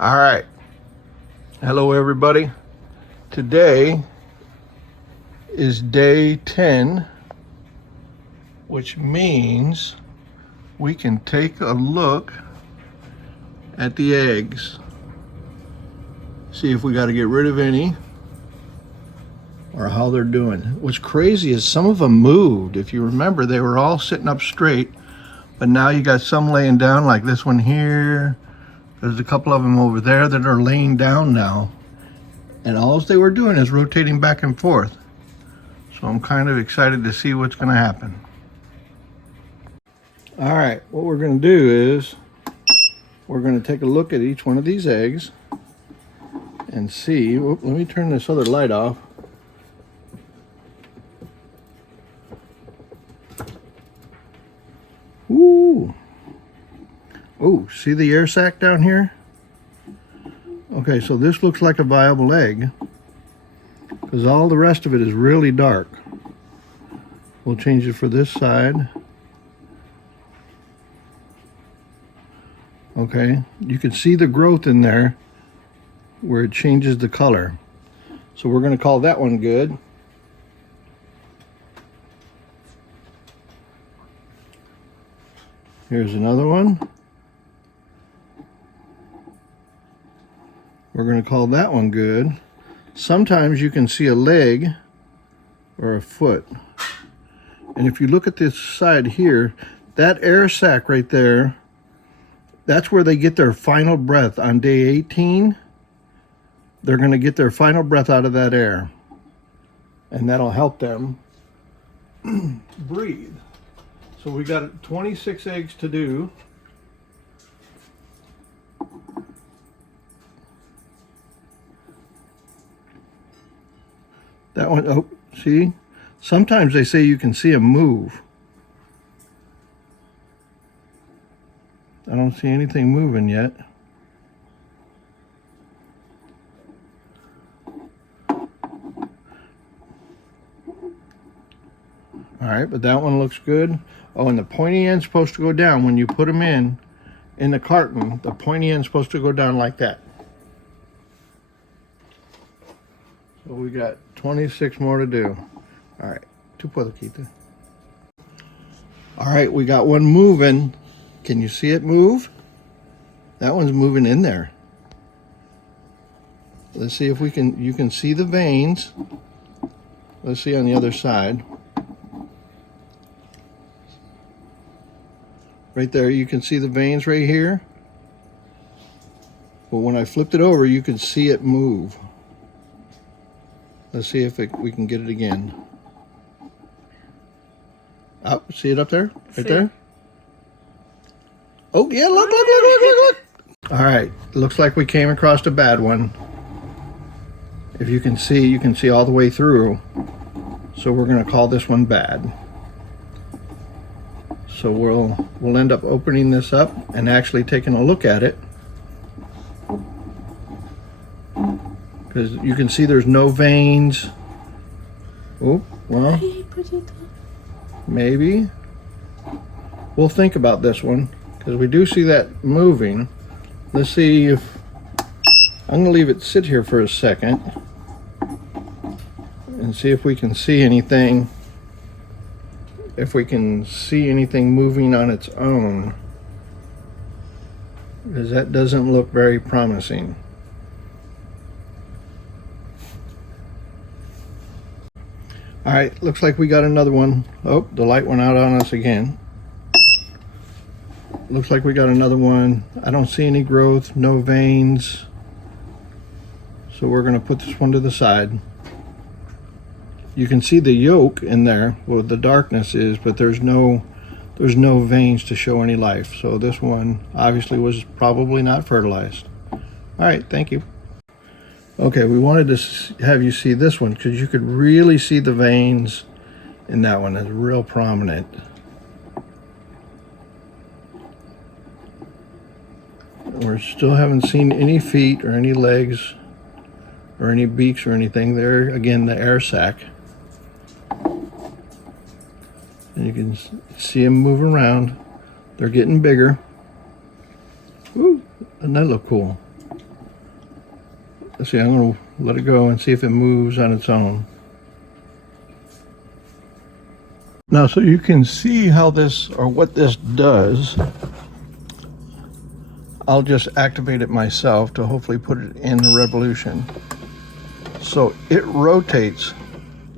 All right. Hello, everybody. Today is day 10, which means we can take a look at the eggs. See if we got to get rid of any or how they're doing. What's crazy is some of them moved. If you remember, they were all sitting up straight, but now you got some laying down, like this one here. There's a couple of them over there that are laying down now. And all they were doing is rotating back and forth. So I'm kind of excited to see what's going to happen. All right, what we're going to do is we're going to take a look at each one of these eggs and see. Let me turn this other light off. Ooh. Oh, see the air sac down here? Okay, so this looks like a viable egg because all the rest of it is really dark. We'll change it for this side. Okay, you can see the growth in there where it changes the color. So we're going to call that one good. Here's another one. We're going to call that one good. Sometimes you can see a leg or a foot. And if you look at this side here, that air sac right there, that's where they get their final breath. On day 18, they're going to get their final breath out of that air. And that'll help them breathe. So we got 26 eggs to do. That one, oh, see? Sometimes they say you can see them move. I don't see anything moving yet. All right, but that one looks good. Oh, and the pointy end's supposed to go down when you put them in the carton. The pointy end's supposed to go down like that. So we got 26 more to do. All right, tu puedo quitar. All right, we got one moving. Can you see it move? That one's moving in there. Let's see if we can, you can see the veins. Let's see on the other side. Right there, you can see the veins right here. But when I flipped it over, you can see it move. Let's see if we can get it again. Oh, see it up there? Right there? Oh, yeah, look. All right, looks like we came across a bad one. If you can see all the way through. So we're gonna call this one bad. So we'll end up opening this up and actually taking a look at it. Because you can see there's no veins. Oh, well, maybe. We'll think about this one because we do see that moving. Let's see if, I'm gonna leave it sit here for a second and see if we can see anything, moving on its own, because that doesn't look very promising. All right, looks like we got another one. Oh, the light went out on us again. Looks like we got another one. I don't see any growth, no veins. So we're gonna put this one to the side. You can see the yolk in there, where the darkness is, but there's no veins to show any life. So this one obviously was probably not fertilized. All right, thank you. Okay, we wanted to have you see this one because you could really see the veins in that one. It's real prominent. We still haven't seen any feet or any legs or any beaks or anything. There, again, the air sac. And you can see them move around. They're getting bigger. Ooh, doesn't that look cool? Let's see, I'm gonna let it go and see if it moves on its own. Now, so you can see how this, or what this does. I'll just activate it myself to hopefully put it in the revolution. So it rotates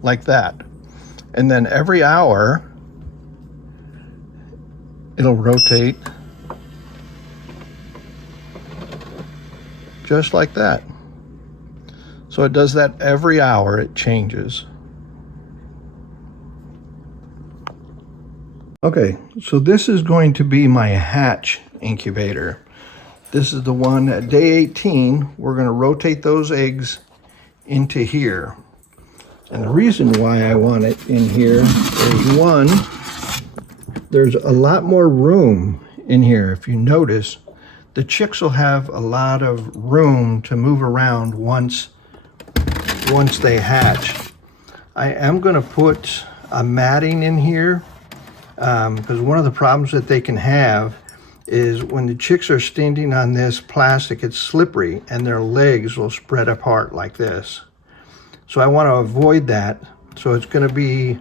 like that. And then every hour, it'll rotate just like that. So it does that every hour, it changes. Okay, so this is going to be my hatch incubator. This is the one at day 18. We're going to rotate those eggs into here. And the reason why I want it in here is, one, there's a lot more room in here. If you notice, the chicks will have a lot of room to move around once they hatch. I am going to put a matting in here because one of the problems that they can have is when the chicks are standing on this plastic, it's slippery and their legs will spread apart like this. So I want to avoid that. So it's going to be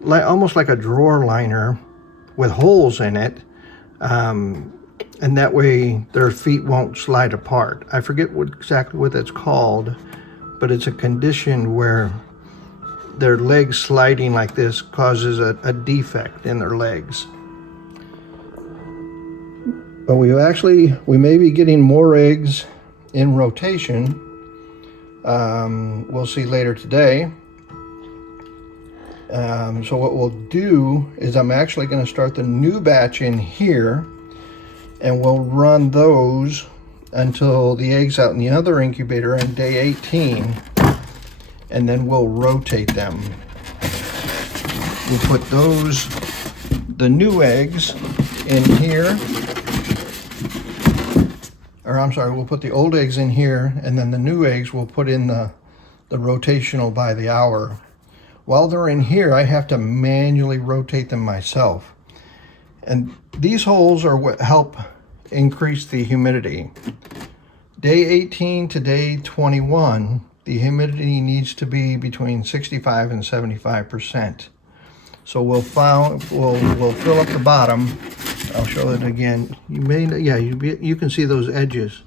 like almost like a drawer liner with holes in it. And that way their feet won't slide apart. I forget exactly what that's called, but it's a condition where their legs sliding like this causes a defect in their legs. But we may be getting more eggs in rotation. We'll see later today. So what we'll do is I'm actually going to start the new batch in here, and we'll run those until the eggs out in the other incubator on day 18, and then we'll rotate them. We'll put the new eggs in here. Or I'm sorry, we'll put the old eggs in here, and then the new eggs we'll put in the rotational by the hour. While they're in here, I have to manually rotate them myself. And these holes are what help increase the humidity. Day 18 to day 21, the humidity needs to be between 65 and 75%. So we'll fill up the bottom. I'll show it again. You can see those edges,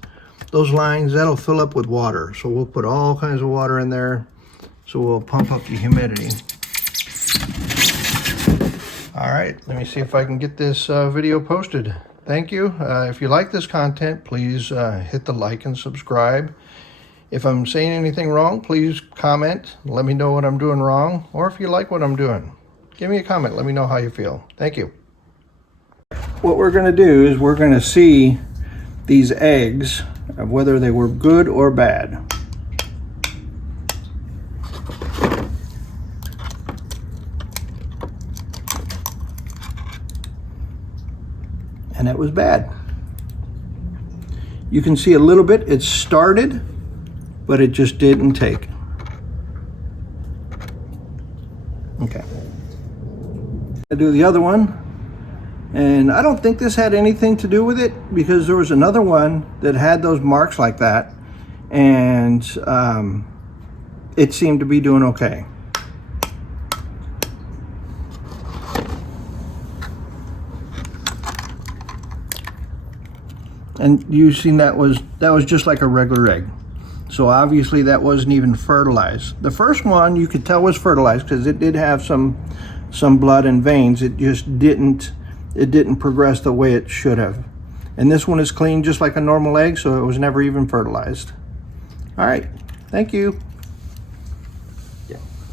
those lines, that'll fill up with water. So we'll put all kinds of water in there. So we'll pump up the humidity. All right, let me see if I can get this video posted. Thank you. If you like this content, please hit the like and subscribe. If I'm saying anything wrong, please comment. Let me know what I'm doing wrong. Or if you like what I'm doing, give me a comment. Let me know how you feel. Thank you. What we're going to do is we're going to see these eggs, whether they were good or bad. And it was bad. You can see a little bit, it started, but it just didn't take. Okay. I'll do the other one. And I don't think this had anything to do with it, because there was another one that had those marks like that, and it seemed to be doing okay. And you seen that was just like a regular egg. So obviously that wasn't even fertilized. The first one you could tell was fertilized because it did have some blood and veins. It just didn't progress the way it should have. And this one is clean just like a normal egg, so it was never even fertilized. All right, thank you.